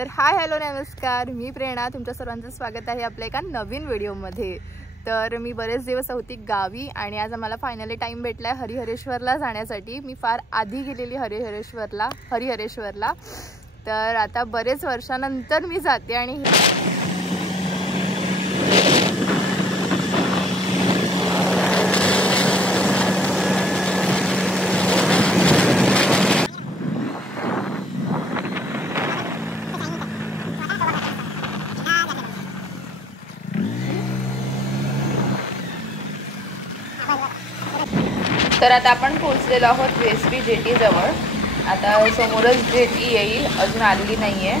तर hi hello नमस्कार, मी प्रेरणा. तुमच्या सर्वांचं स्वागत आहे आपल्या एका नवीन व्हिडिओमध्ये. तर मी बरेच दिवस होती गावी आणि आज आम्हाला फायनली टाइम भेटलाय हरिहरेश्वरला जाण्यासाठी. मी फार आधी गेलेली हरिहरेश्वरला. तर आता बरेच वर्षानंतर मी जाते आणि तर आता आपण पोहोचलेलो आहोत वेस्बी जेटी जवळ. आता समोरच जेटी येईल, अजून आलेली नाहीये.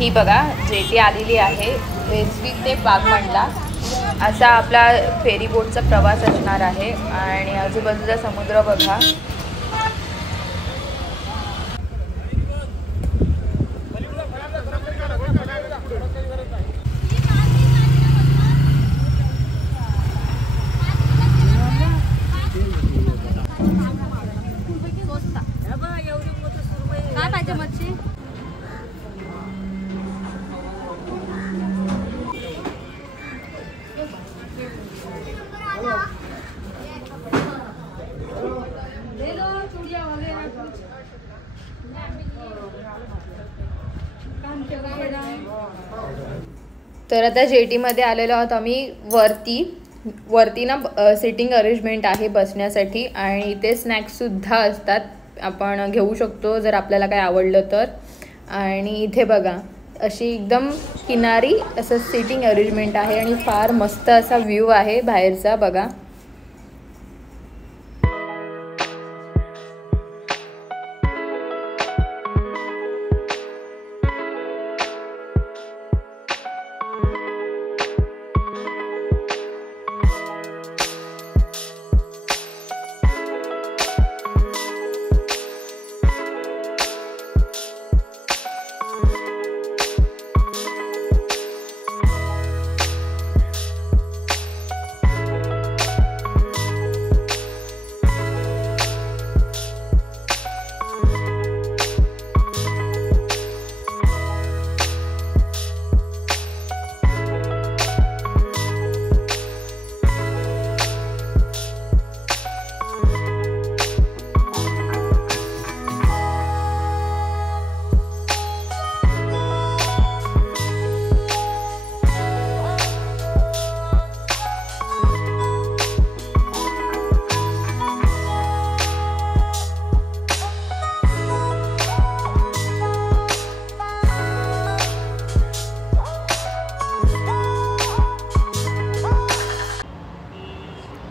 ही बघा जेटी आलेली आहे. वेस्बी ते बागमंडला असा आपला फेरी बोटचा प्रवास असणार आहे. आणि आजूबाजूचा समुद्र बघा. तर आता जेटीमध्ये आलेलो आहोत आम्ही. वरती ना सिटिंग अरेंजमेंट आहे बसण्यासाठी आणि इथे स्नॅक्ससुद्धा असतात, आपण घेऊ शकतो जर आपल्याला काय आवडलं तर. आणि इथे बघा अशी एकदम किनारी असं सिटिंग अरेंजमेंट आहे आणि फार मस्त असा व्ह्यू आहे बाहेरचा बघा.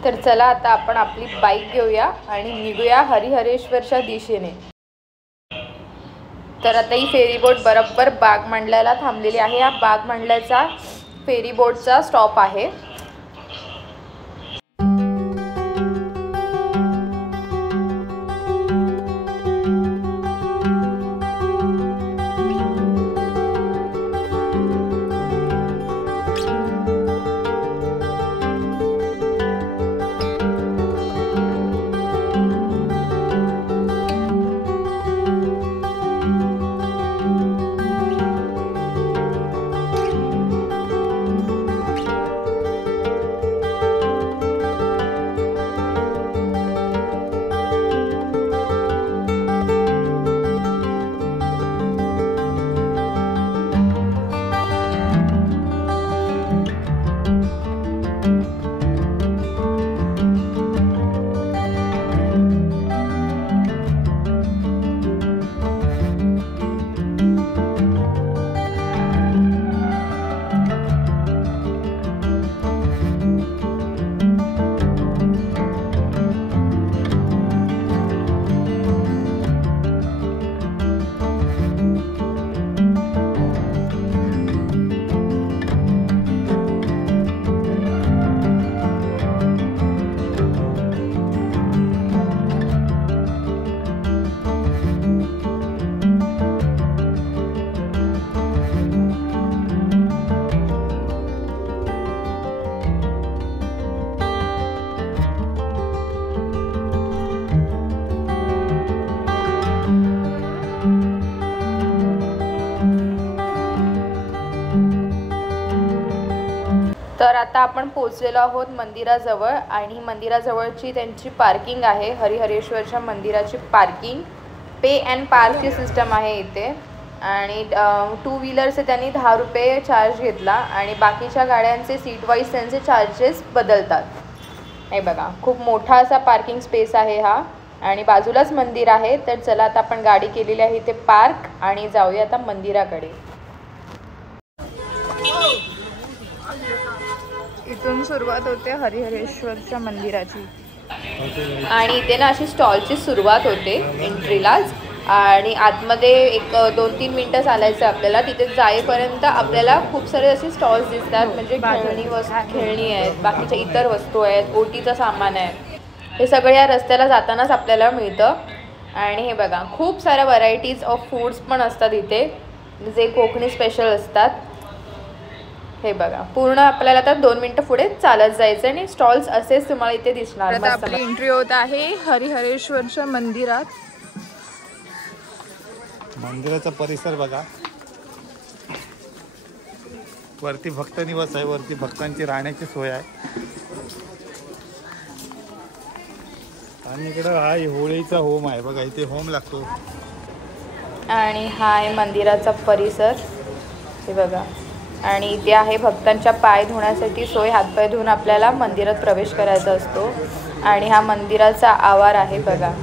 तर चला आता आपण आपली बाईक घेऊया आणि निघूया हरिहरेश्वरच्या दिशेने. तर आता ही फेरी बोट बरोबर बागमंडल्याला थांबलेली आहे. हा बागमंडल्याचा फेरी बोटचा स्टॉप आहे. तर आता आपण पोहोचलेलो आहोत मंदिराजवळ आणि मंदिराजवळची त्यांची पार्किंग आहे. हरिहरेश्वरच्या मंदिराची पार्किंग पे अँड पार्कची सिस्टम आहे इथे. आणि 2 व्हीलरचे त्यांनी 10 रुपये चार्ज घेतला आणि बाकीच्या गाड्यांचे सीट वाईज त्यांचे चार्जेस बदलतात. हे बघा, खूप मोठा असा पार्किंग स्पेस आहे हा आणि बाजूलाच मंदिर आहे. तर चला आता आपण गाडी केलेली आहे इथे पार्क आणि जाऊया आता मंदिराकडे. इथून सुरुवात होते हरिहरेश्वरच्या मंदिराची आणि इथे ना अशी स्टॉलची सुरुवात होते एंट्रीलाच. आणि आतमध्ये एक 2-3 मिनटं चालायचं आपल्याला. तिथे जाईपर्यंत आपल्याला खूप सारे असे स्टॉल्स दिसतात. म्हणजे खेळणी आहेत, बाकीच्या इतर वस्तू आहेत, ओटीचं सामान आहे. हे सगळं या रस्त्याला जातानाच आपल्याला मिळतं. आणि हे बघा, खूप साऱ्या व्हरायटीज ऑफ फूड्स पण असतात इथे जे कोकणी स्पेशल असतात. हे बघा, पूर्ण आपल्याला आता 2 मिनटं पुढे चालत जायचं आणि स्टॉल्स असेच तुम्हाला इथे दिसणार. आता आपली एंट्री होत आहे हरिहरेश्वरच्या मंदिरात. मंदिराचा परिसर बघा. वरती भक्त निवास आहे, वरती भक्तांची राहण्याची सोय आहे. आणि इकडं हा होळीचा होम आहे बघा, इथे होम लागतो. आणि हा आहे मंदिराचा परिसर. हे बघा, आणि इथे आहे भक्तांच्या पाय धुण्यासाठी सोय. हातपाय धुवून आपल्याला मंदिरात प्रवेश करायचा असतो. आणि हा मंदिराचा आवार आहे बघा.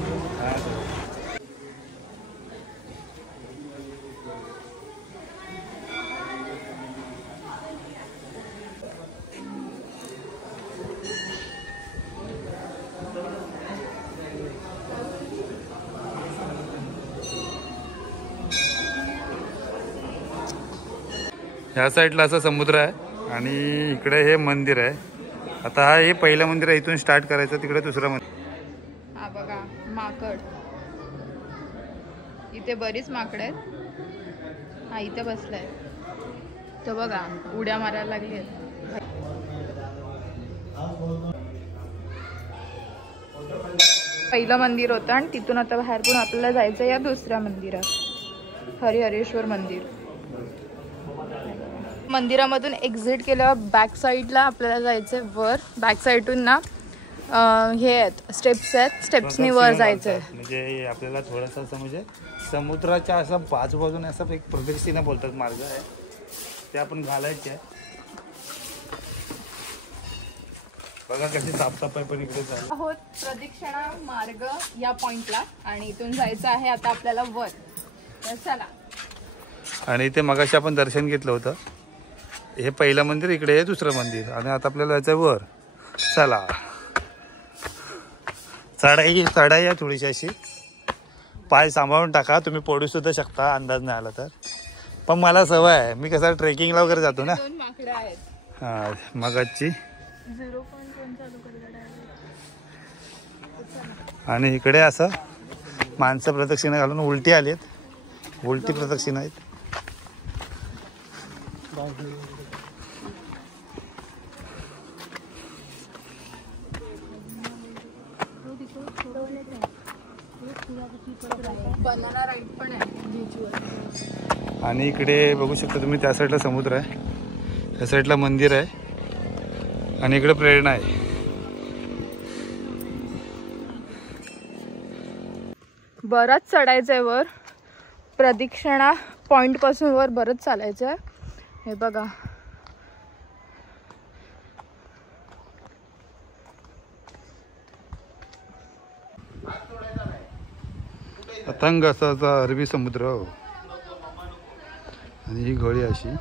ह्या साईडला असा समुद्र आहे आणि इकडे हे मंदिर आहे. आता हा हे पहिलं मंदिर आहे, इथून स्टार्ट करायचं. तिकडे दुसरं मंदिर. हा बघा माकड, इथे बरीच माकड आहेत. हा इथे बसलाय तो बघा, उड्या मारायला लागली. पहिलं मंदिर होतं आणि तिथून आता बाहेर पण आपल्याला जायचं या दुसऱ्या मंदिरात, हरिहरेश्वर मंदिर. मंदिरामधून एक्झिट केल्यावर बॅक साईडला आपल्याला जायचं वर. बॅक साईडून ना हे आहेत स्टेप्स आहेत, स्टेप्सनी वर जायचं. म्हणजे आपल्याला थोडासा असं म्हणजे समुद्राच्या असं बाजूबाजूने असं एक प्रदक्षिणा बोलतात मार्ग आहे, ते आपण घालायचे आहे. बघा कशी साफसफाई पण इकडे झाली आहोत. प्रदक्षिणा मार्ग या पॉइंटला आणि इथून जायचं आहे आता आपल्याला वर. तर चला. आणि इथे मगाशी आपण दर्शन घेतलं होतं. हे पहिलं मंदिर, इकडे हे दुसरं मंदिर. आणि आता आपल्याला जायचं वर. चला. चढाई आहे थोडीशी अशी. पाय सांभाळून टाका, तुम्ही पडू सुद्धा शकता अंदाज नाही आला तर. पण मला सवय आहे, मी कसं ट्रेकिंगला वगैरे जातो ना. हा मगाची. आणि इकडे असं माणसं प्रदक्षिणा घालून उलटी आलीत. उलटी प्रदक्षिणा आहेत. बनाना राईड पण आहे बीचवर. आणि इकडे बघू शकता तुम्ही, त्या साईडला समुद्र आहे, त्या साईडला मंदिर आहे आणि इकडे प्रेरणा आहे. बरंच चढायचं आहे वर. प्रदक्षिणा पॉइंट पासून वर बरंच चालायचं आहे. हे बघा, अथंग असा अरबी समुद्र आणि ही गळी अशी.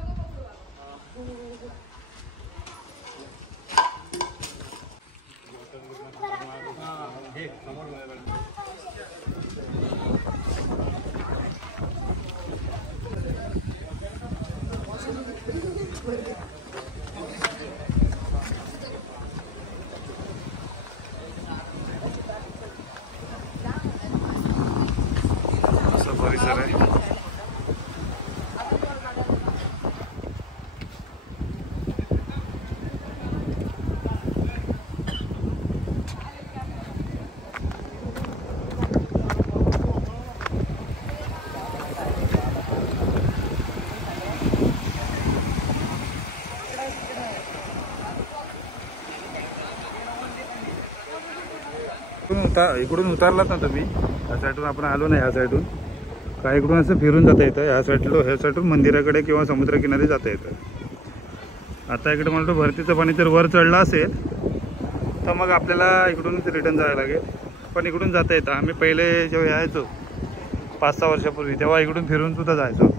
परिसर आहे. इकडून उतरलात ना तुम्ही, ह्या साईडून आपण आलो ना, ह्या साईडून काय इकडून असं फिरून जाता येतं. ह्या साईडून मंदिराकडे किंवा समुद्रकिनारी जाता येतं. आता इकडे म्हणतो भरतीचं पाणी जर वर चढलं असेल तर मग आपल्याला इकडूनच रिटर्न जायला लागेल. पण इकडून जाता येतं. आम्ही पहिले जेव्हा यायचो 5-6 वर्षापूर्वी तेव्हा इकडून फिरून सुद्धा जायचो.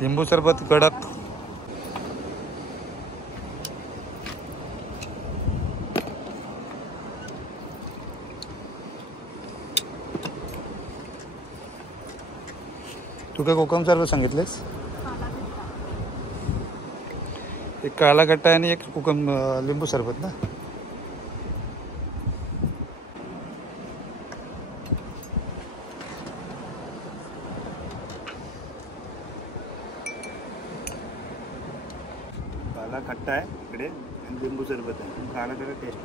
लिंबू सरबत कडक. तू काय कोकम सरबत सांगितलेस? एक काला खट्टा आणि एक कोकम लिंबू सरबत ना. काला खट्टा आहे इकडे आणि लिंबू सरबत आहे. काला खट्टा टेस्ट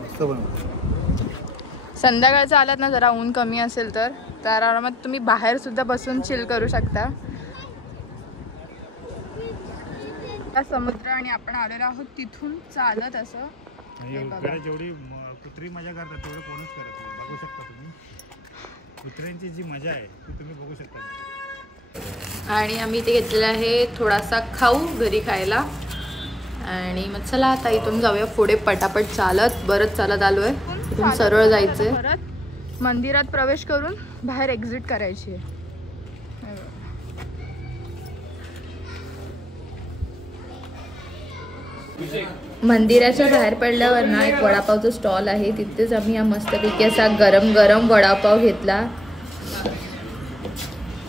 मस्त बनवतो. संध्याकाळचं आलात ना, जरा ऊन कमी असेल तर आरामात तुम्ही बाहेर सुद्धा बसून चिल करू शकता. समुद्र आणि आपण आलेलो आहोत तिथून चालत असं. जेवढी कुत्री मजा करतात तेवढं कोणच करत नाही. बघू शकता तुम्ही कुत्र्यांची जी मजा आहे ती तुम्ही बघू शकता. आणि आम्ही ते घेतलेलं आहे थोडासा खाऊ घरी खायला. आणि मग चला आता इथून जाऊया पुढे पटापट चालत. बरंच चालत आलो आहे. इथून सरळ जायचंय. परत मंदिरात प्रवेश करून बाहेर एक्झिट करायची आहे. मंदिराच्या बाहेर पडल्यावर ना एक वडापावचं स्टॉल आहे. तिथेच आम्ही हा मस्तपैकी असा गरम गरम वडापाव घेतला.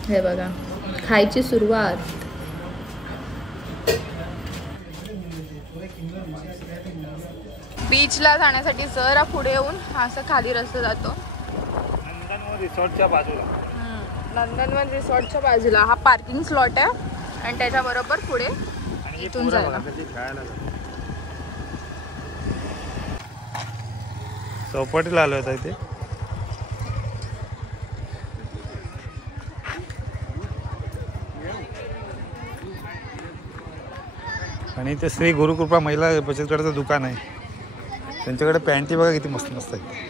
हे बघा, खायची सुरुवात. बीचला जाण्यासाठी जरा पुढे येऊन हा असा खाली रस्ता जातो. नंदनवन रिसॉर्टच्या बाजूला. नंदनवन रिसॉर्टच्या बाजूला हा पार्किंग स्लॉट आहे. आणि त्याच्या बरोबर पुढे इथून जायला चौपाटीला आलो होता इथे. आणि ते श्री गुरुकृपा महिला बचत गटाचं दुकान आहे. त्यांच्याकडे पॅन्टी बघा किती मस्त मस्त आहे.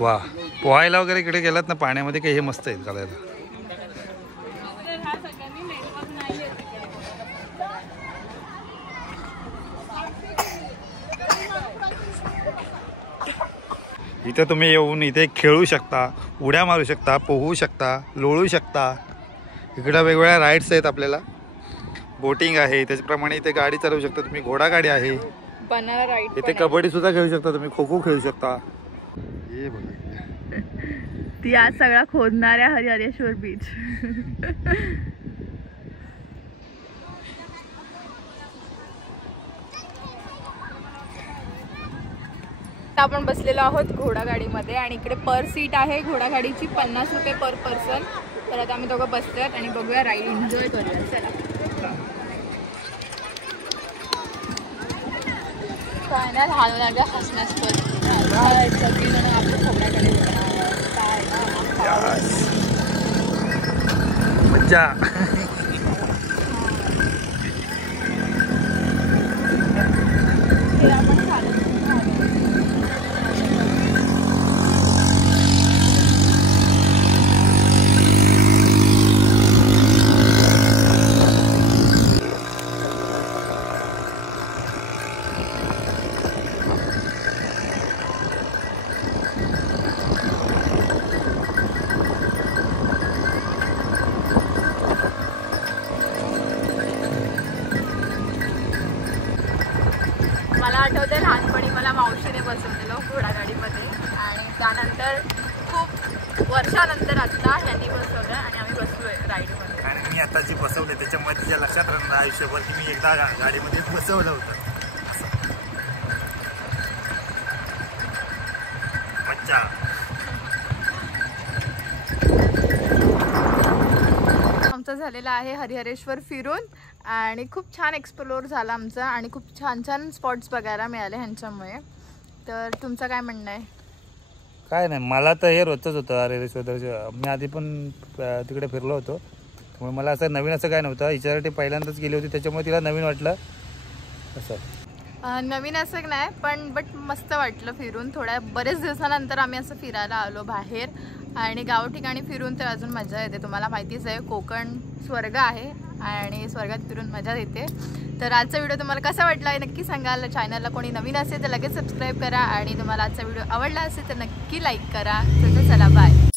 वा, पोहायला वगैरे इकडे गेलात ना पाण्यामध्ये काही हे मस्त आहेत घालायला. इथे तुम्ही येऊन इथे खेळू शकता, उड्या मारू शकता, पोहू शकता, लोळू शकता. इकडे वेगवेगळ्या राईड्स आहेत आपल्याला. बोटिंग आहे, त्याचप्रमाणे इथे गाडी चालवू शकता तुम्ही. घोडागाडी आहे. Banana ride. इथे कबड्डी सुद्धा खेळू शकता तुम्ही. खो खो खेळू शकता. हे बघा, ती आज सगळा खोदणाऱ्या हरिहरेश्वर बीच. आपण बसलेलो आहोत घोडागाडीमध्ये. आणि इकडे पर सीट आहे घोडागाडीची 50 रुपये पर पर्सन. तर आता आम्ही दोघं बसतोय आणि बघूया राईड एन्जॉय करूया. चला. काय नाही हलण्याच्या हसण्यास मज्जा. आठवते लहानपणी मला मावशीने बसवलेलं घोडागाडीमध्ये. आणि त्यानंतर खूप वर्षानंतर आता ह्यांनी बसवलं आणि आम्ही बसलोय राईडमध्ये. आणि मी आता जी बसवले त्याच्यामध्ये तिच्या लक्षात राहणार आयुष्यभर की मी एकदा गाडीमध्ये बसवलं होतं. मज्जा. आमचं झालेलं आहे हरिहरेश्वर फिरून आणि खूप छान एक्सप्लोर झाला आमचा आणि खूप छान छान स्पॉट्स बघायला मिळाले ह्यांच्यामुळे. तर तुमचं काय म्हणणं आहे? काय नाही, मला तर हे रोजच होतं हरिहरेश्वर. मी आधी पण तिकडे फिरलो होतो, त्यामुळे मला असं नवीन असं काय नव्हतं. हिच्यासाठी पहिल्यांदाच गेली होती त्याच्यामुळे तिला नवीन वाटलं. असं नवीन असं नाही पण बट मस्त वाटलं फिरून. बरेच दिवसानंतर आम्ही असं फिरायला आलो बाहेर आणि गाव ठिकाणी फिरून तर अजून मजा येते. तुम्हाला माहितीच आहे कोकण स्वर्ग आहे आणि स्वर्गात फिरून मजा येते. तर आजचा व्हिडिओ तुम्हाला कसा वाटला आहे नक्की सांगाल. चॅनलला कोणी नवीन असेल तर लगेच सबस्क्राईब करा आणि तुम्हाला आजचा व्हिडिओ आवडला असेल तर नक्की लाईक करा. चला बाय.